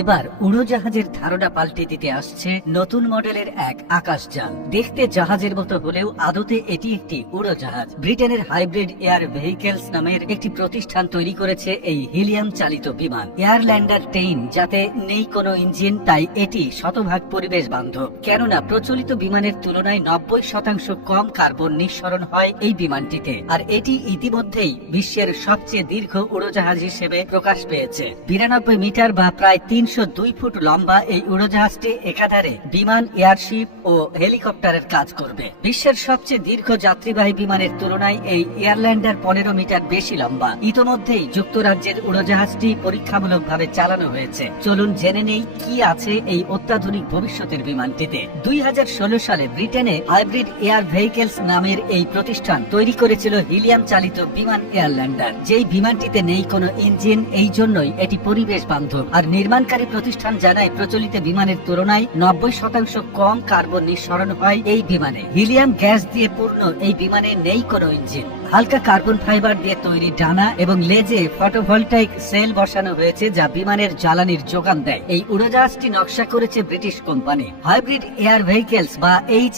এবার উড়োজাহাজের ধারণা পাল্টে দিতে আসছে নতুন মডেলের এক আকাশযান। দেখতে জাহাজের মতো হলেও আদতে এটি একটি উড়োজাহাজ। ব্রিটেনের হাইব্রিড এয়ার ভেহিকেলস নামের একটি প্রতিষ্ঠান তৈরি করেছে এই হিলিয়াম চালিত বিমান। এয়ারল্যান্ডার টেইন, যাতে নেই কোনো ইঞ্জিন, তাই এটি শতভাগ পরিবেশ বান্ধব। কেননা প্রচলিত বিমানের তুলনায় নব্বই শতাংশ কম কার্বন নিঃসরণ হয় এই বিমানটিতে। আর এটি ইতিমধ্যেই বিশ্বের সবচেয়ে দীর্ঘ উড়োজাহাজ হিসেবে প্রকাশ পেয়েছে। বিরানব্বই মিটার বা প্রায় তিনশো দুই ফুট লম্বা এই উড়োজাহাজটি একাধারে বিমান, এয়ারশিপ ও হেলিকপ্টারের কাজ করবে। বিশ্বের সবচেয়ে দীর্ঘ যাত্রীবাহী বিমানের তুলনায় এই এয়ারল্যান্ডার পনেরো মিটার বেশি লম্বা। ইতোমধ্যেই যুক্তরাজ্যের উড়োজাহাজটি পরীক্ষামূলকভাবে চালানো হয়েছে। চলুন জেনে নেই কি আছে এই অত্যাধুনিক ভবিষ্যতের বিমানটিতে। দুই হাজার ষোলো সালে ব্রিটেনে হাইব্রিড এয়ার ভেহিকেলস নামের এই প্রতিষ্ঠান তৈরি করেছিল হিলিয়াম চালিত বিমান এয়ারল্যান্ডার। যেই বিমানটিতে নেই কোনো ইঞ্জিন, এই জন্যই এটি পরিবেশ বান্ধব আর নির্মাণকারী প্রতিষ্ঠান জানায়, প্রচলিত বিমানের তুলনায় নব্বই শতাংশ কম কার্বন নিঃসরণ হয় এই বিমানে। হিলিয়াম গ্যাস দিয়ে পূর্ণ, এই বিমানে নেই কোনো ইঞ্জিন। হালকা কার্বন ফাইবার দিয়ে তৈরি ডানা এবং লেজে ফটোভোল্টাইক সেল বসানো হয়েছে যা বিমানের জ্বালানির যোগান দেয়। এই উড়োজাহাজটি নকশা করেছে British company. Hybrid air vehicles বা এইচ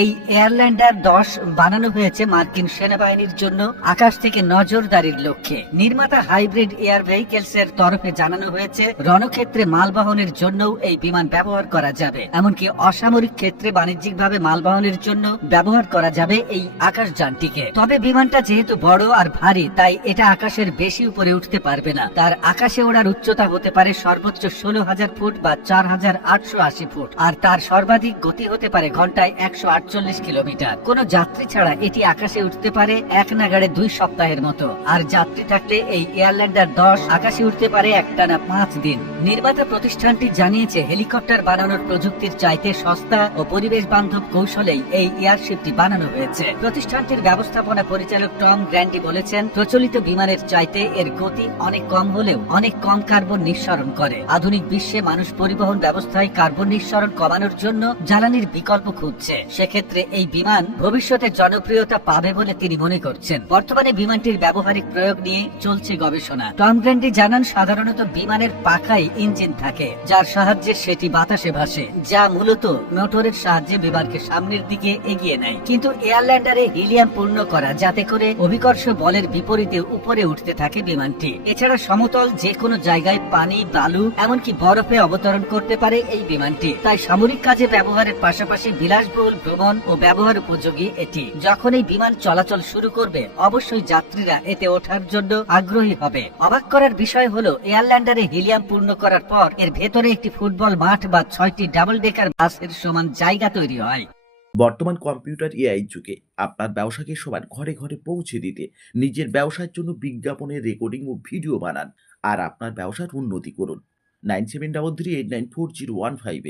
এই এয়ারল্যান্ডার দশ বানানো হয়েছে মার্কিন সেনাবাহিনীর জন্য আকাশ থেকে নজরদারির লক্ষ্যে। নির্মাতা হাইব্রিড এয়ার ভেহিকেলস এর তরফে জানানো হয়েছে, রণক্ষেত্রে মালবাহনের জন্যও এই বিমান ব্যবহার করা যাবে। এমনকি অসামরিক ক্ষেত্রে বাণিজ্যিকভাবে মালবাহনের জন্য ব্যবহার করা যাবে এই আকাশযানটিকে। তবে বিমানটা যেহেতু বড় আর ভারী, তাই এটা আকাশের বেশি উপরে উঠতে পারবে না। তার আকাশে ওড়ার উচ্চতা হতে পারে সর্বোচ্চ ষোলো হাজার ফুট বা চার হাজার আটশো আশি ফুট। আর তার সর্বাধিক গতি হতে পারে ঘন্টায় একশো আটচল্লিশ কিলোমিটার। কোন যাত্রী ছাড়া এটি আকাশে উঠতে পারে এক নাগাড়ে দুই সপ্তাহের মতো। আর যাত্রী থাকলে এই এয়ারল্যান্ডার দশ, আকাশে উঠতে পারে একটানা পাঁচ দিন। নির্মাতা প্রতিষ্ঠানটি জানিয়েছে, হেলিকপ্টার বানানোর প্রযুক্তির চাইতে সস্তা ও পরিবেশ বান্ধব কৌশলেই এই এয়ারশিপটি বানানো হয়েছে। প্রতিষ্ঠানটির ব্যবস্থাপনা পরিচালক টম গ্র্যান্ডি বলেছেন, প্রচলিত বিমানের চাইতে এর গতি অনেক কম হলেও অনেক কম কার্বন নিঃসরণ করে। আধুনিক বিশ্বে মানুষ পরিবহন ব্যবস্থায় কার্বন নিঃসরণ কমানোর জন্য জ্বালানির বিকল্প খুঁজছে। সেক্ষেত্রে এই বিমান ভবিষ্যতে জনপ্রিয়তা পাবে বলে তিনি মনে করছেন। বর্তমানে বিমানটির ব্যবহারিক প্রয়োগ নিয়ে চলছে গবেষণা। টম গ্র্যান্ডি জানান, সাধারণত বিমানের পাখায় ইঞ্জিন থাকে, যার সাহায্যে সেটি বাতাসে ভাসে, যা মূলত মোটরের সাহায্যে বিমানকে সামনের দিকে এগিয়ে নেয়। কিন্তু এয়ারল্যান্ডারে হিলিয়াম পূর্ণ করা যাতে করে অভিকর্ষ বলের বিপরীতে উপরে উঠতে থাকে বিমানটি। এছাড়া সমতল যে কোনো জায়গায় পানি, বালু, এমনকি বরফে অবতরণ করতে পারে এই বিমানটি। তাই সামরিক কাজে ব্যবহারের পাশাপাশি বিলাসবহুল ভ্রমণ ও ব্যবহার উপযোগী এটি। যখন এই বিমান চলাচল শুরু করবে, অবশ্যই যাত্রীরা এতে ওঠার জন্য আগ্রহী হবে। অবাক করার বিষয় হলো, এয়ারল্যান্ডারে হিলিয়াম পূর্ণ করার পর এর ভেতরে একটি ফুটবল মাঠ বা ছয়টি ডাবল ডেকার বাসের সমান জায়গা তৈরি হয়। বর্তমান কম্পিউটার এআই যুগে আপনার ব্যবসাকে সবার ঘরে ঘরে পৌঁছে দিতে নিজের ব্যবসার জন্য বিজ্ঞাপনের রেকর্ডিং ও ভিডিও বানান আর আপনার ব্যবসার উন্নতি করুন। Nine seven double three eight nine four zero one ফাইভে